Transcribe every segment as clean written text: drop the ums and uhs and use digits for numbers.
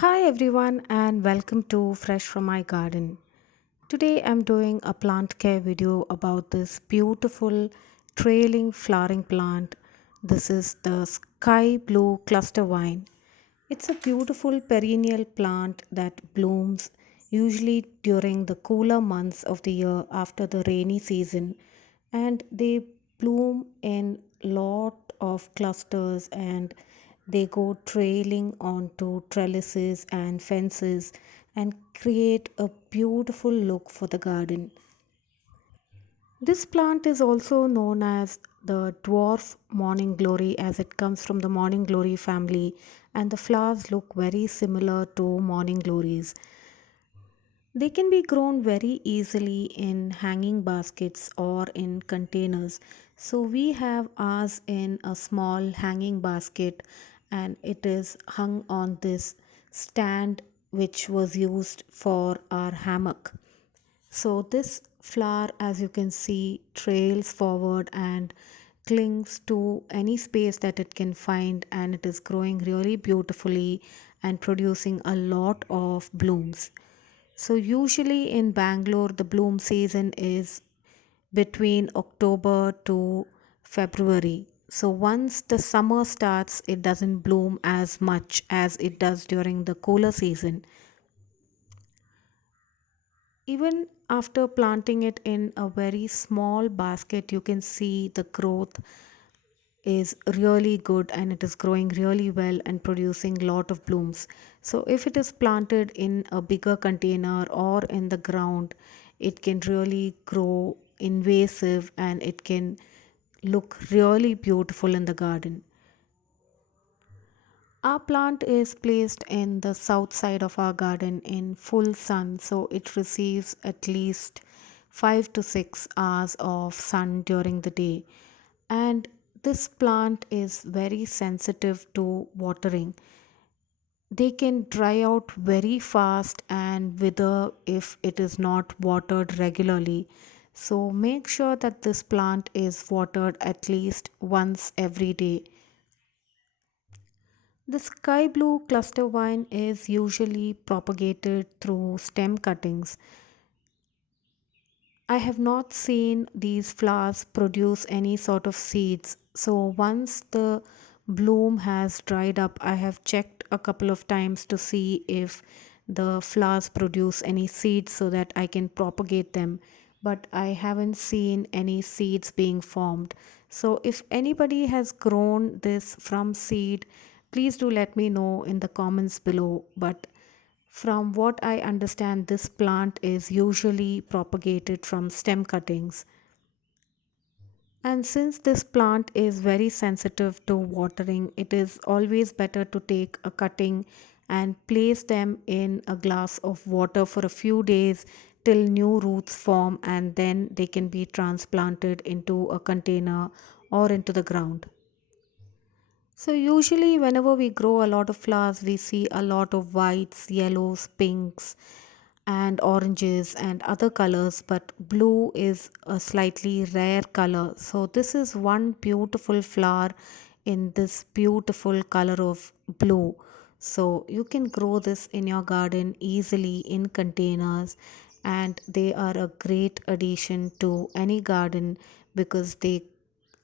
Hi everyone and welcome to Fresh from my garden. Today I'm doing a plant care video about this beautiful trailing flowering plant. This is the sky blue cluster vine. It's a beautiful perennial plant that blooms usually during the cooler months of the year after the rainy season, and they bloom in lot of clusters, and they go trailing onto trellises and fences and create a beautiful look for the garden. This plant is also known as the dwarf morning glory as it comes from the morning glory family, and the flowers look very similar to morning glories. They can be grown very easily in hanging baskets or in containers. So we have ours in a small hanging basket, and it is hung on this stand which was used for our hammock. So this flower, as you can see, trails forward and clings to any space that it can find, and it is growing really beautifully and producing a lot of blooms. So usually in Bangalore the bloom season is between October to February. So once the summer starts, it doesn't bloom as much as it does during the cooler season. Even after planting it in a very small basket, you can see the growth is really good and it is growing really well and producing lot of blooms. So if it is planted in a bigger container or in the ground, it can really grow invasive and it can look really beautiful in the garden. Our plant is placed in the south side of our garden in full sun, so it receives at least 5 to 6 hours of sun during the day. And this plant is very sensitive to watering. They can dry out very fast and wither if it is not watered regularly. So make sure that this plant is watered at least once every day. The sky blue cluster vine is usually propagated through stem cuttings. I have not seen these flowers produce any sort of seeds. So once the bloom has dried up, I have checked a couple of times to see if the flowers produce any seeds so that I can propagate them. But I haven't seen any seeds being formed. So if anybody has grown this from seed, please do let me know in the comments below. But from what I understand, this plant is usually propagated from stem cuttings. And since this plant is very sensitive to watering, it is always better to take a cutting and place them in a glass of water for a few days till new roots form, and then they can be transplanted into a container or into the ground. So, usually, whenever we grow a lot of flowers, we see a lot of whites, yellows, pinks, and oranges and other colors, but blue is a slightly rare color. So, this is one beautiful flower in this beautiful color of blue. So, you can grow this in your garden easily in containers, and they are a great addition to any garden because they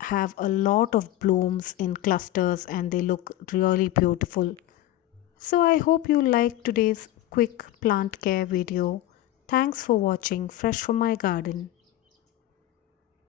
have a lot of blooms in clusters and they look really beautiful. So I hope you liked today's quick plant care video. Thanks for watching Fresh from my garden.